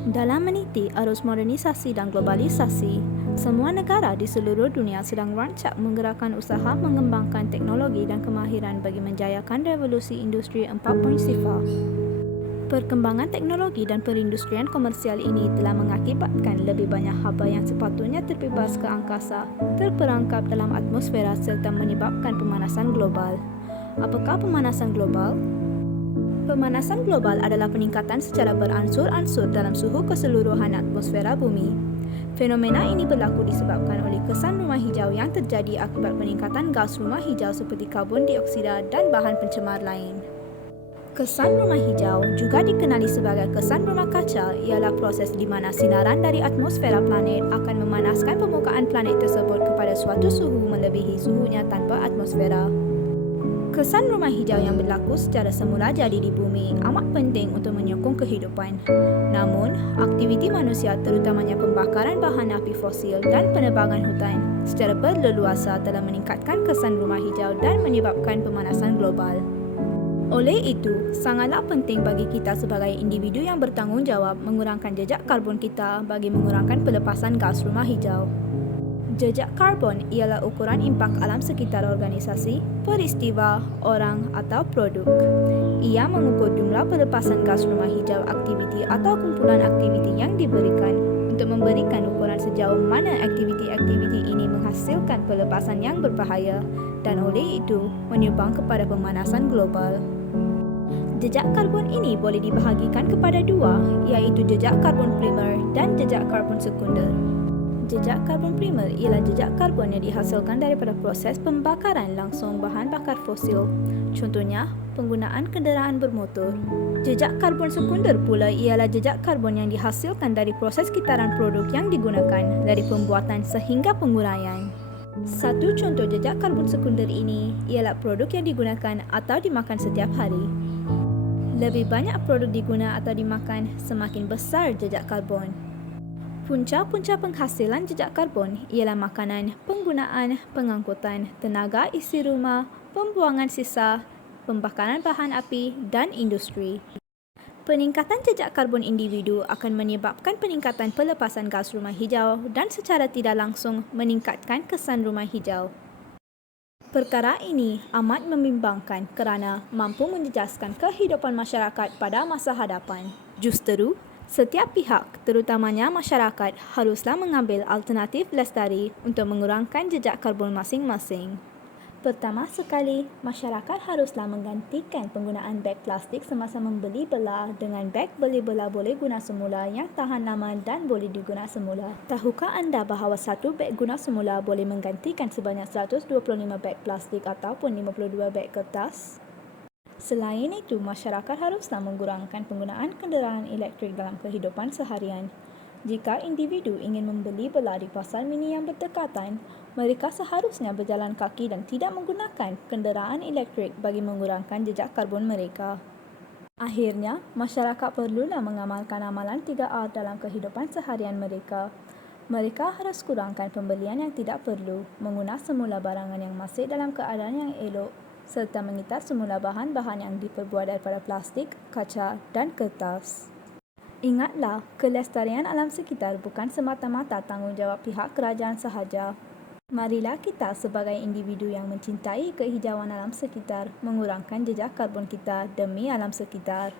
Dalam meniti arus modernisasi dan globalisasi, semua negara di seluruh dunia sedang rancak menggerakkan usaha mengembangkan teknologi dan kemahiran bagi menjayakan revolusi industri 4.0. Perkembangan teknologi dan perindustrian komersial ini telah mengakibatkan lebih banyak haba yang sepatutnya terbebas ke angkasa, terperangkap dalam atmosfera serta menyebabkan pemanasan global. Apakah pemanasan global? Pemanasan global adalah peningkatan secara beransur-ansur dalam suhu keseluruhan atmosfera bumi. Fenomena ini berlaku disebabkan oleh kesan rumah hijau yang terjadi akibat peningkatan gas rumah hijau seperti karbon dioksida dan bahan pencemar lain. Kesan rumah hijau juga dikenali sebagai kesan rumah kaca ialah proses di mana sinaran dari atmosfera planet akan memanaskan permukaan planet tersebut kepada suatu suhu melebihi suhunya tanpa atmosfera. Kesan rumah hijau yang berlaku secara semula jadi di bumi amat penting untuk menyokong kehidupan. Namun, aktiviti manusia terutamanya pembakaran bahan api fosil dan penebangan hutan secara berleluasa telah meningkatkan kesan rumah hijau dan menyebabkan pemanasan global. Oleh itu, sangatlah penting bagi kita sebagai individu yang bertanggungjawab mengurangkan jejak karbon kita bagi mengurangkan pelepasan gas rumah hijau. Jejak karbon ialah ukuran impak alam sekitar organisasi, peristiwa, orang atau produk. Ia mengukur jumlah pelepasan gas rumah hijau aktiviti atau kumpulan aktiviti yang diberikan untuk memberikan ukuran sejauh mana aktiviti-aktiviti ini menghasilkan pelepasan yang berbahaya dan oleh itu menyumbang kepada pemanasan global. Jejak karbon ini boleh dibahagikan kepada dua, iaitu jejak karbon primer dan jejak karbon sekunder. Jejak karbon primer ialah jejak karbon yang dihasilkan daripada proses pembakaran langsung bahan bakar fosil. Contohnya, penggunaan kenderaan bermotor. Jejak karbon sekunder pula ialah jejak karbon yang dihasilkan dari proses kitaran produk yang digunakan dari pembuatan sehingga penguraian. Satu contoh jejak karbon sekunder ini ialah produk yang digunakan atau dimakan setiap hari. Lebih banyak produk diguna atau dimakan, semakin besar jejak karbon. Punca-punca penghasilan jejak karbon ialah makanan, penggunaan, pengangkutan, tenaga isi rumah, pembuangan sisa, pembakaran bahan api dan industri. Peningkatan jejak karbon individu akan menyebabkan peningkatan pelepasan gas rumah hijau dan secara tidak langsung meningkatkan kesan rumah hijau. Perkara ini amat membimbangkan kerana mampu menjejaskan kehidupan masyarakat pada masa hadapan. Justeru, setiap pihak, terutamanya masyarakat, haruslah mengambil alternatif lestari untuk mengurangkan jejak karbon masing-masing. Pertama sekali, masyarakat haruslah menggantikan penggunaan beg plastik semasa membeli bela dengan beg beli bela boleh guna semula yang tahan lama dan boleh diguna semula. Tahukah anda bahawa satu beg guna semula boleh menggantikan sebanyak 125 beg plastik ataupun 52 beg kertas? Selain itu, masyarakat haruslah mengurangkan penggunaan kenderaan elektrik dalam kehidupan seharian. Jika individu ingin membeli bela di pasar mini yang berdekatan, mereka seharusnya berjalan kaki dan tidak menggunakan kenderaan elektrik bagi mengurangkan jejak karbon mereka. Akhirnya, masyarakat perlulah mengamalkan amalan 3R dalam kehidupan seharian mereka. Mereka harus kurangkan pembelian yang tidak perlu, mengguna semula barangan yang masih dalam keadaan yang elok, serta mengitar semula bahan-bahan yang diperbuat daripada plastik, kaca dan kertas. Ingatlah, kelestarian alam sekitar bukan semata-mata tanggungjawab pihak kerajaan sahaja. Marilah kita sebagai individu yang mencintai kehijauan alam sekitar mengurangkan jejak karbon kita demi alam sekitar.